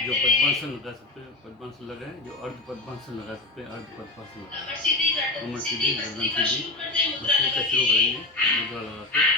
जो पद्मासन लगा सकते हैं पद्मासन लगाए, जो अर्ध पद्मासन लगा सकते हैं अर्ध पद्मासन लगाए। कमर सीधी, गर्दन सीधी, भस्त्रिका शुरू करेंगे मुद्रा लगा के।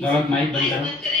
बाबा माइक बंद करो।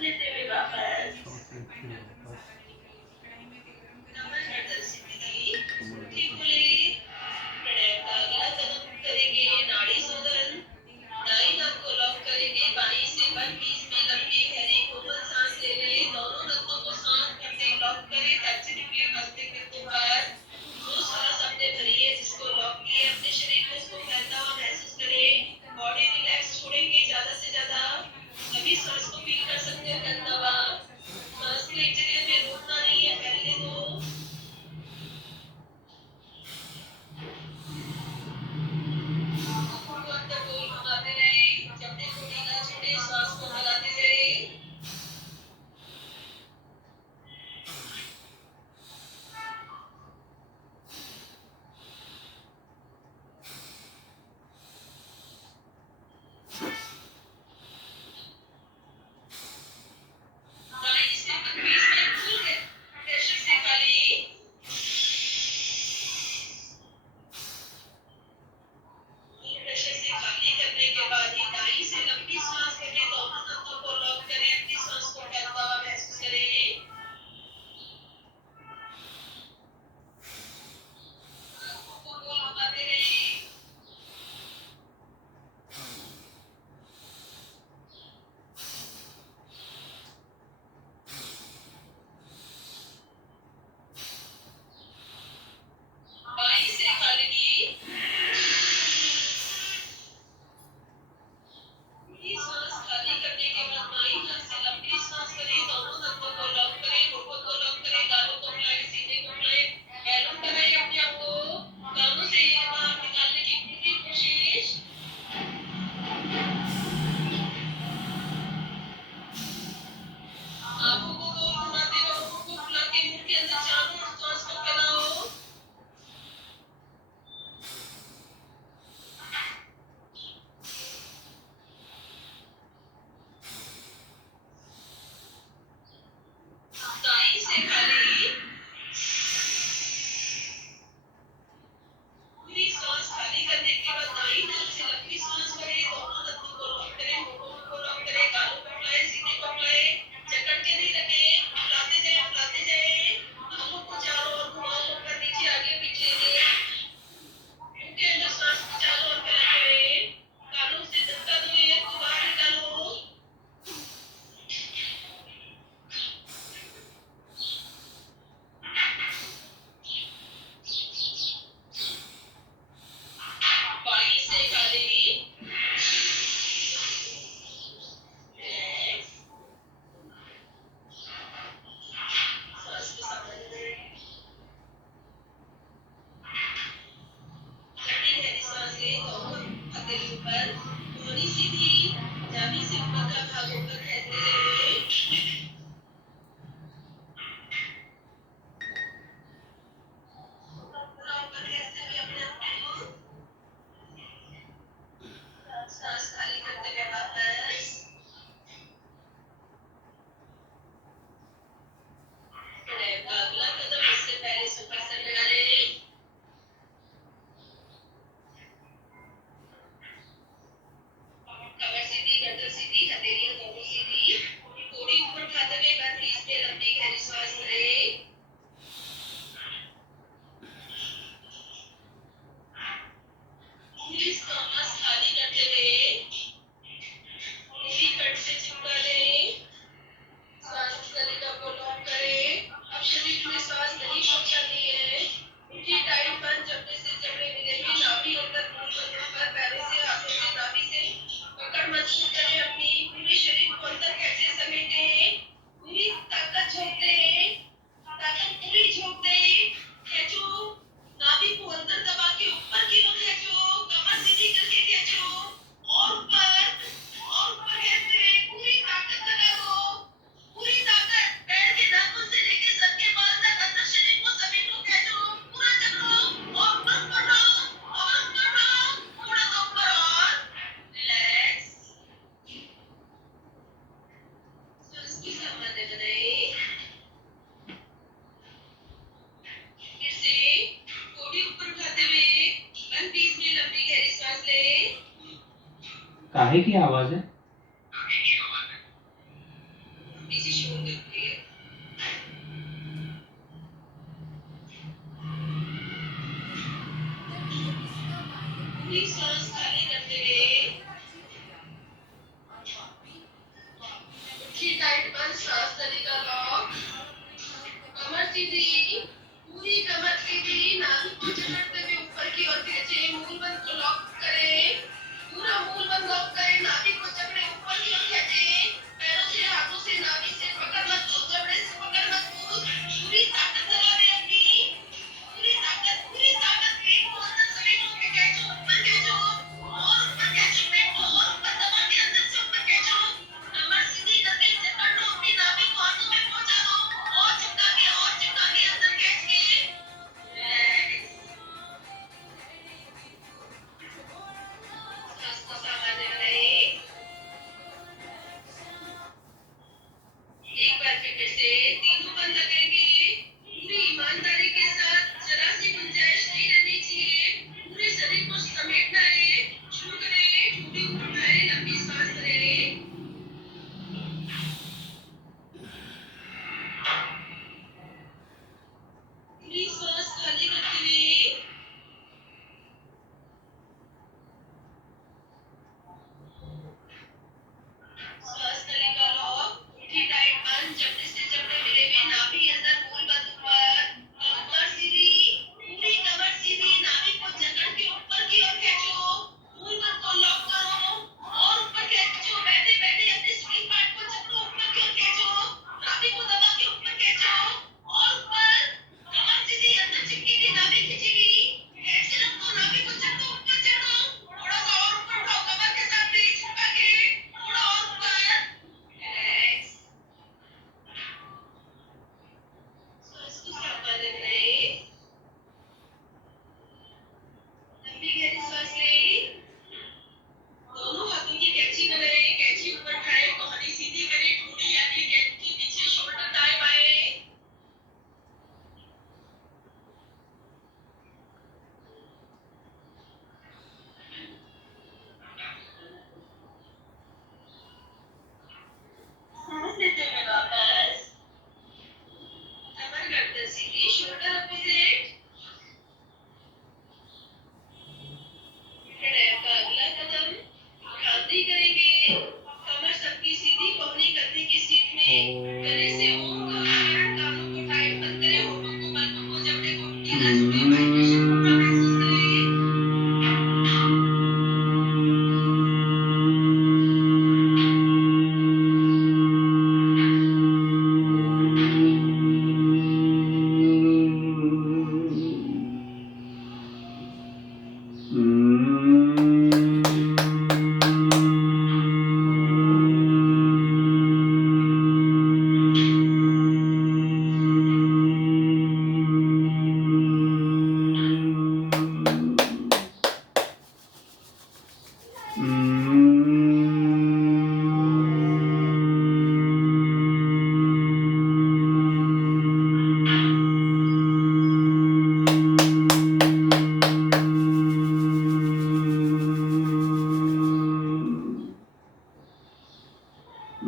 लेते हुए वापस सांस लेते हैं वापस। कमर गर्दन सीधी, कमर मुट्ठी गर्दन खोले, सीधी। प्राणायाम का अगला कदम करेंगे नाड़ी शोधन। दाई नाक को लॉक करेंगे, बाई से 1 20 में लंबी गहरी कोमल सांस ले लें। दोनों नसों को शांत करते लॉक करें, टच निकले मस्तिष्क बिंदु पर। जो सांस आपने भरी है, जिसको लॉक किया, अपने शरीर को उसको फैलता हुआ महसूस करें। बॉडी रिलैक्स छोड़ेंगे ज्यादा से ज्यादा। अभी सांस को फील कर सकते हैं गंदा। सांस को एक जगह पे रोकना नहीं है, फैलने दो। को अंदर गोल घुमाते रहे, जब देखो ढीला छोड़े, श्वास को फैलाते रहे। दाई से 20 में फुल प्रेशर से खाली। फुल प्रेशर से खाली करने के बाद ही दाई से लंबी सांस लेके दोनों हाथों को लॉक करें, अपनी सांस को फैलता हुआ महसूस करें। आंखों को गोल घुमाते रहे। बाई से खाली। पूरी सांस खाली करने के बाद बाईं नाक से लंबी सांस करें, दोनों हाथों को लॉक करें, होठों को लॉक करें, गालों को फुलाएं, सीने को फुलाएं, बैलून बनाएं अपने आप को। कानों से बाहर निकालने की पूरी कोशिश। आंखों को गोल घुमाते रहो, मुंह को फुला के मुंह के अंदर चारों ओर सांस को फैलाओ। दाई से खाली। पूरी सांस खाली करने के बाद दाई नाक से लंबी सांस भरें, दोनों हाथों को लॉक करें, होठों को लॉक करें, गालों को फुलाएं, सीने को फुलाएं, जकड़ के नहीं रखें, फुलाते जाएं, फुलाते जाएं। आंखों को चारों ओर घुमाओ, ऊपर नीचे आगे पीछे। मुंह के अंदर सांस को चारों ओर फैलाते हुए कानों से धक्का दो, एयर को बाहर निकालो। बाई से खाली। रिलैक्स। सांस को समझ लें। लंबी गहरी सांस लें, दोनों हथेली ऊपर, कोहनी सीधी, नाभि से ऊपर का भाग ऊपर खींचते हुए। पूरा ऊपर खींचते हुए अपने आप को सांस खाली करते हुए वापस। प्राणायाम का अगला कदम इससे पहले सुखासन लगा लें। कमर सीधी, गर्दन सीधी, हथेलियां दोनों सीधी। कोड़ी ऊपर उठाते हुए 1 20 में लंबी गहरी सांस भरें। पूरी सांस खाली करते हुए पूरी पेट से चिपका लें। सांस की नलिका को लॉक करें। अब शरीर में सांस नहीं पहुंचानी है। मुट्ठी टाइट बंद, जबड़े से जबड़े मिले हुए, नाभि अंदर मुंह पर, पैरों से, हाथों से, नाभि से पकड़ मजबूत करें अपनी। पूरे शरीर को अंदर कैसे समेटें, पूरी ताकत झोंक दें, ताकत पूरी झोंक दें। खींचो, नाभि को अंदर दबा के ऊपर की ओर खींचो, कमर सीधी करके खींचो, और ऊपर खींचते हुए पूरी ताकत लगाओ। पूरी ताकत पैर के नाखून से लेकर सर के बाल तक अंदर शरीर को समेटो, खींचो, पूरा जकड़ो, और ऊपर बढ़ो, और ऊपर बढ़ो, थोड़ा सा ऊपर और। रिलैक्स। सांस की सामान्य बनाएं। फिर से कोड़ी ऊपर उठाते हुए 1 20 में लंबी गहरी सांस लें। काहे की आवाज है?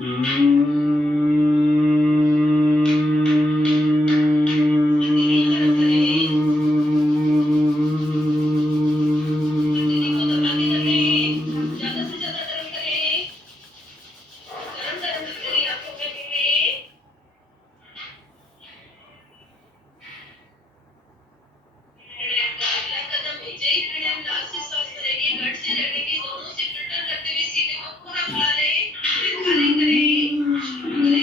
हथेली गर्म करें, हथेली को दबा के रखें, ज्यादा से ज्यादा गर्म करें, गरम गरम हथेली आंखों में गिरे। अगला कदम ऊंचाई खड़े नाक से सांस भरेंगे, गट से रखेंगे, दोनों से फिल्टर करते हुए सीने को पूरा फुला लें, फिर खाली करें, शुरू करें।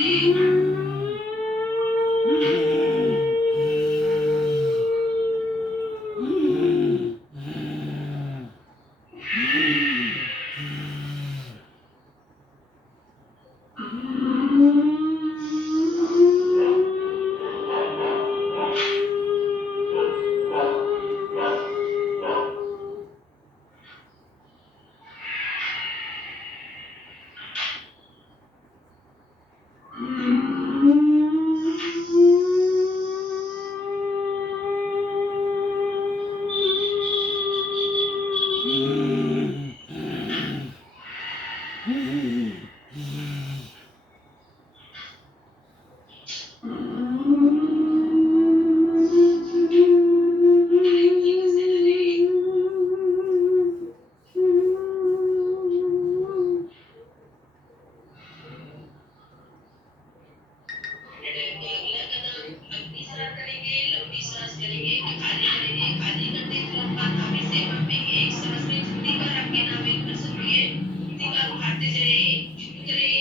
अगला कदम अपनी सांस करेंगे, लंबी सांस करेंगे, खाली करेंगे, खाली करते तुरंत बाद नाभि से मापेंगे, एक सांस में जितनी बार आपके नाभि भर सके उतनी बार भरते जाएं, शुरू करें,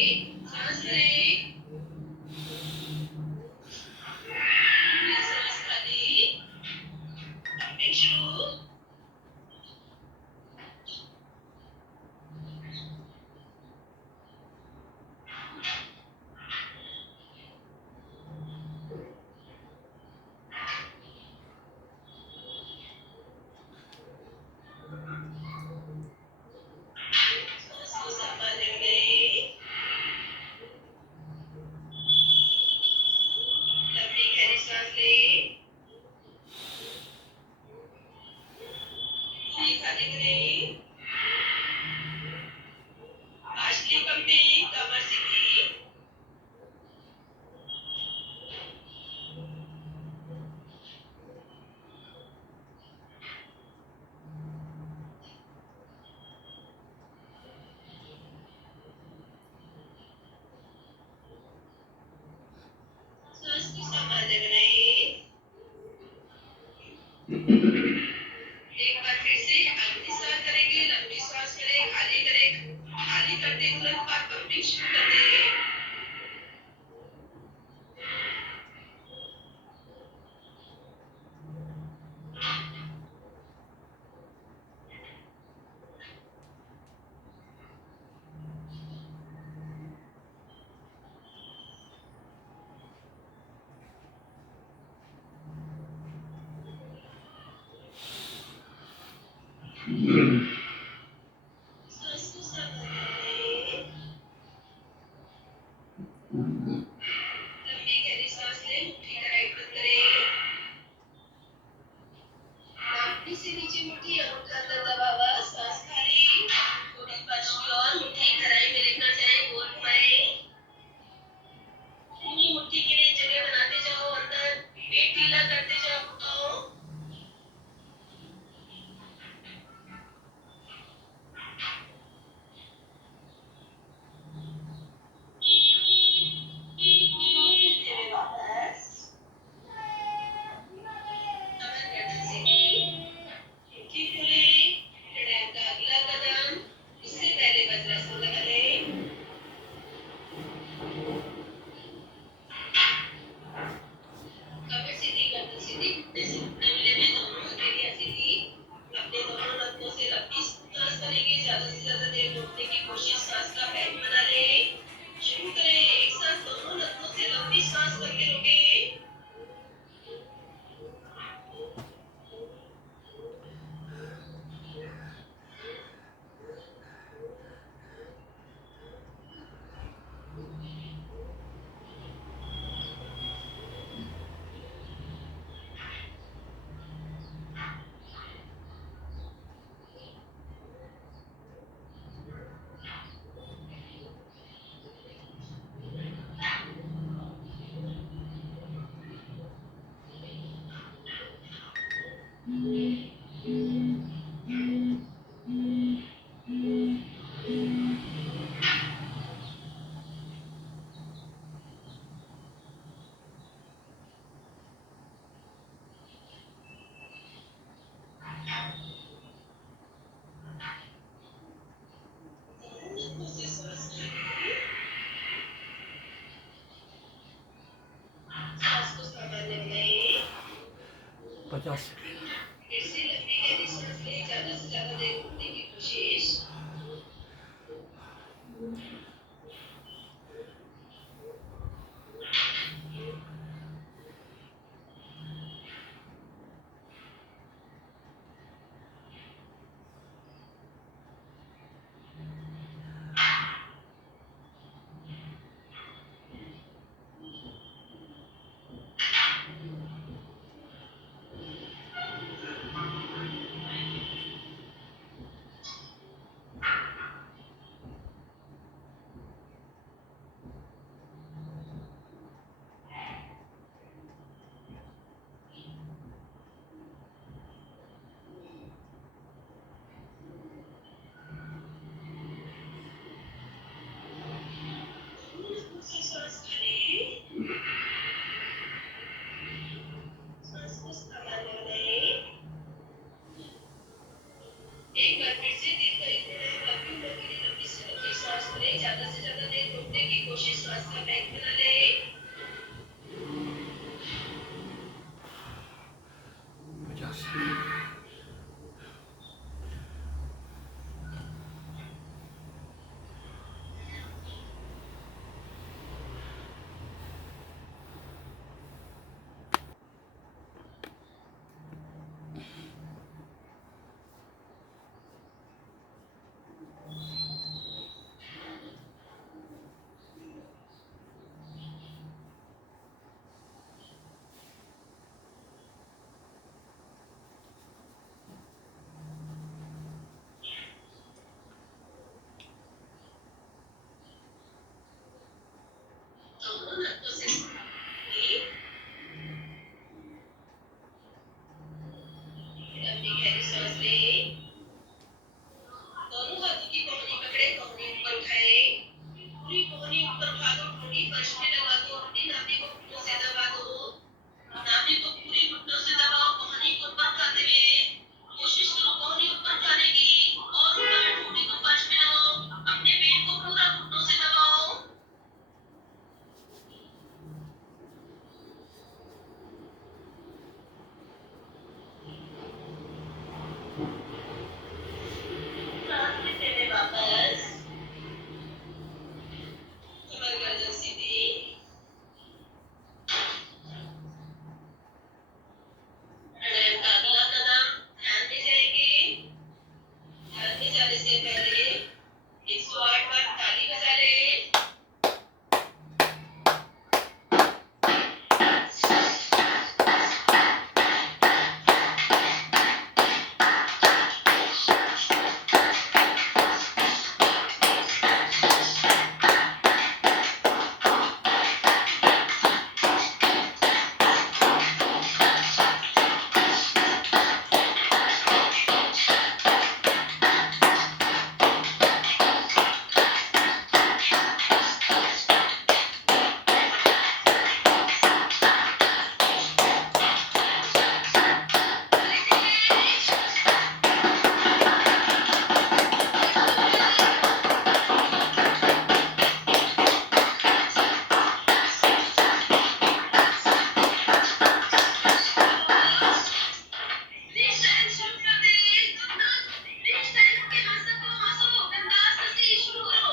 सांस लें, फिर सांस खाली, पंपिंग शुरू। सांस को संभाले हुए लंबी गहरी सांस लें, पूरी खाली करें, पार्शली पंपिंग, कमर सीधी, सांस को संभाले हुए एक बार फिर से अपनी सांस करेंगे, लंबी सांस करें, खाली करें, खाली करते तुरंत बाद पंपिंग शुरू कर दें। सांस को संभाले, लंबी गहरी सांस लें, मुट्ठी का राइट बंद करें, नाभि से नीचे मुट्ठी, अंगूठा अंदर दबा हुआ, सांस खाली, थोड़ी पार्शली और मुट्ठी गहराई में लेकर जाएं, गोल घुमाएं, पूरी मुट्ठी के लिए जगह बनाते जाओ, अंदर पेट ढीला करते जाओ, घुमाओ, 50 सेकेंड। फिर से लंबी गहरी सांस लें, ज्यादा से ज्यादा देर रुकने की कोशिश। सांस भरें, सांस को सामान्य बनाएं। एक बार फिर से दिल करीब बढ़ाएं, बाकी उम्र के लिए लंबी से लंबी सांस भरें, ज्यादा से ज्यादा देर रोकने की कोशिश, सांस का बैंक बना लें। 50 सेकेंड। दोनों हाथों से लें, लंबी गहरी सांस लें, दोनों हाथों की कोहनी पकड़ें, कोहनी ऊपर उठाएं, पूरी कोहनी ऊपर उठा दो, ठोड़ी फर्श पे लगा दो, अपनी नाभि को घुटनों से दबा दो, नाभि को पूरी घुटनों से दबाओ, कोहनी को ऊपर उठाते हुए कोशिश करो कोहनी ऊपर उठाने की, और ऊपर ठोड़ी को फर्श पे लगाओ, अपने पेट को पूरा घुटनों से दबाओ। सांस लेते हुए वापस कमर गर्दन सीधी, प्राणायाम का अगला कदम ध्यान में जाएंगे। ध्यान में जाने से पहले 108 बार ताली बजा लें। फ्रीस्टाइल शुरू कर दें, फ्रीस्टाइल के हंसो को हंसो, बिंदास हंसी शुरू करो।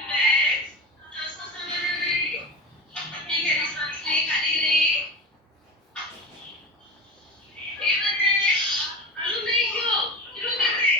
रिलैक्स, सांसों संभालो रे, अपनी गहरी सांस ले, खाली रे। ये बंदे, मालूम नहीं क्यों, शुरू कर दे।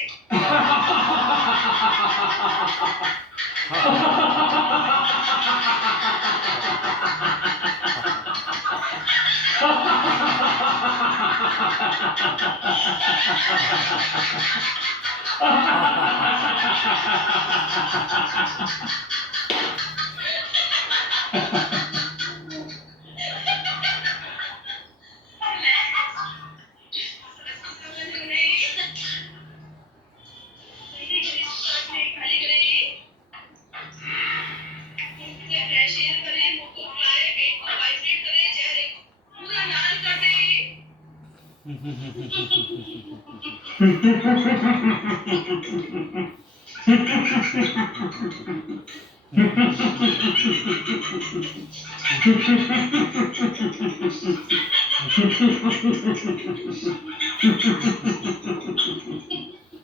रिलैक्स, सांसों संभालो रे, गहरी सांस ले, खाली रे। फ्रेश एयर करें, मुंह को फुलाए, पेट को वाइब्रेट करें, चेहरे को पूरा लाल कर दें।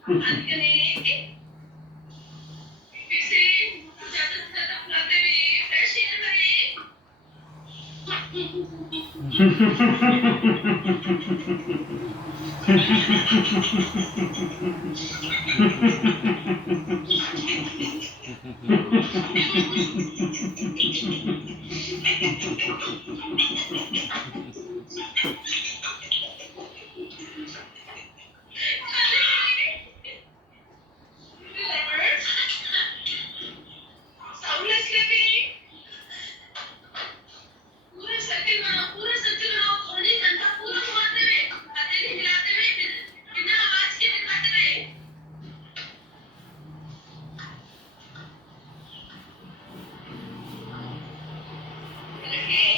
बंद करें, फिर से मुंह को ज्यादा फुलाते हुए फ्रेश एयर करें। रिलैक्स, साउंडलेस स्लीपिंग, पूरा सर्किल बनाओ, थोड़ी घंटा पूरा मारते हुए, हथेली हिलाते हुए, बिना आवाज के दिखाते हुए। रखें,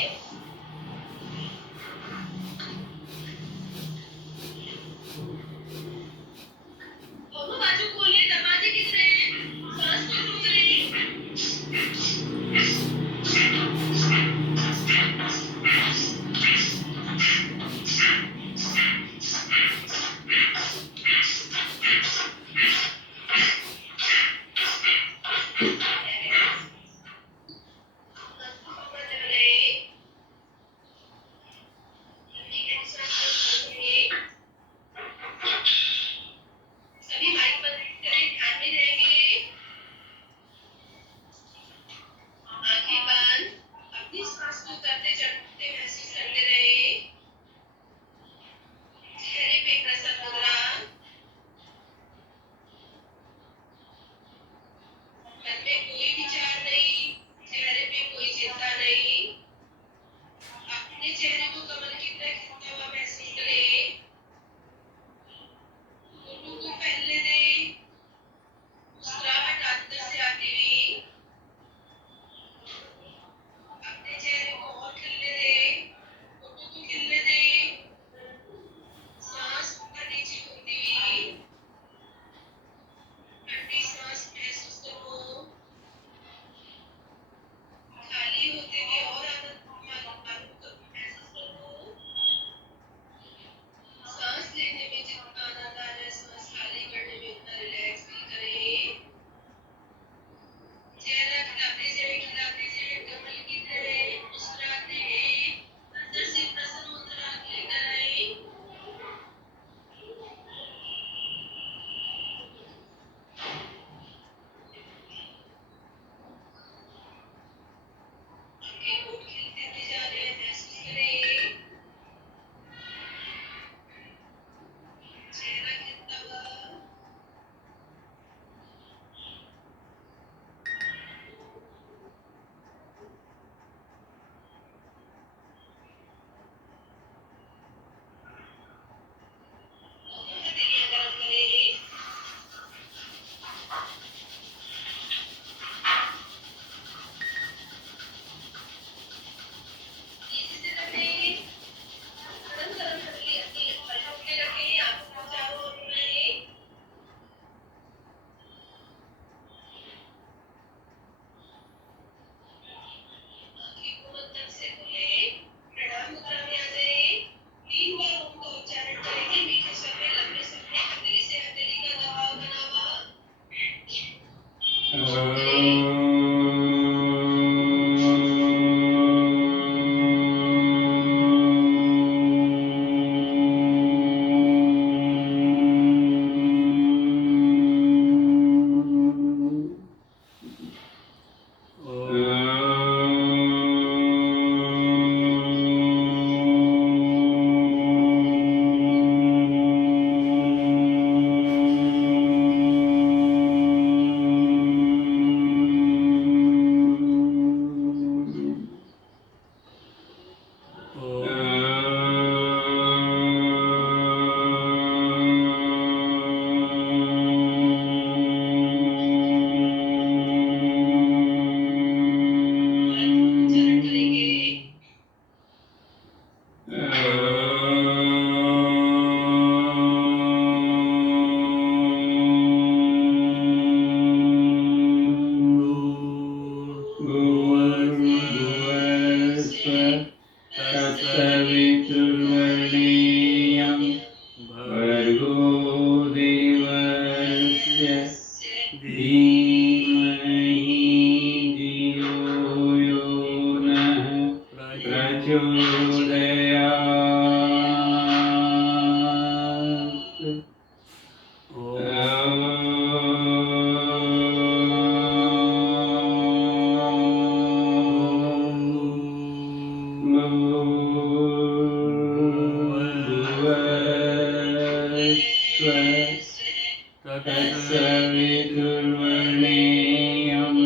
तत्सवितुर्वरेण्यं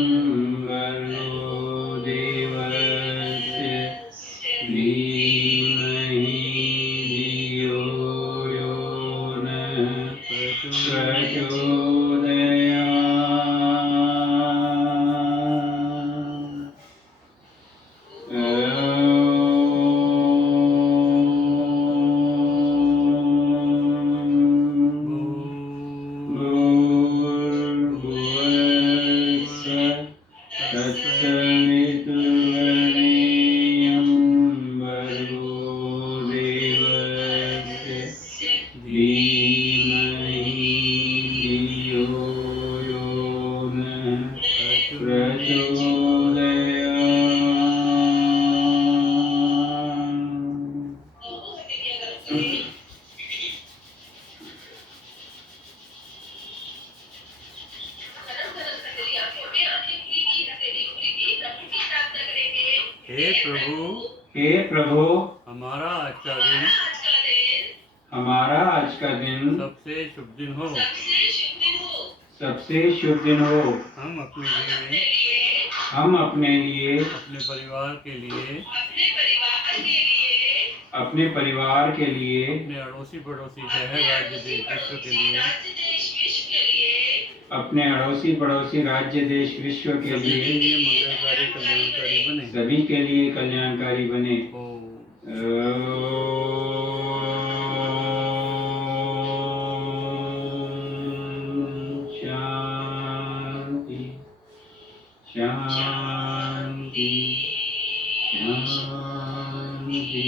भर्गो देवस्य धीमहि धियो यो नः तत्सवितुर्वरेण्यं भर्गो देवस्य धीमहि धियो यो नः प्रचोदयात्। हे प्रभु, हे प्रभु, हमारा आज का दिन सबसे शुभ दिन हो। सबसे शुभ दिन हो। हम अपने लिए, अपने परिवार के लिए, अपने अड़ोसी पड़ोसी शहर राज्य देश विश्व के लिए, अपने अड़ोसी पड़ोसी राज्य देश विश्व के लिए मंगलकारी कल्याणकारी बने। सभी के लिए कल्याणकारी बने। शांति शांति शांति।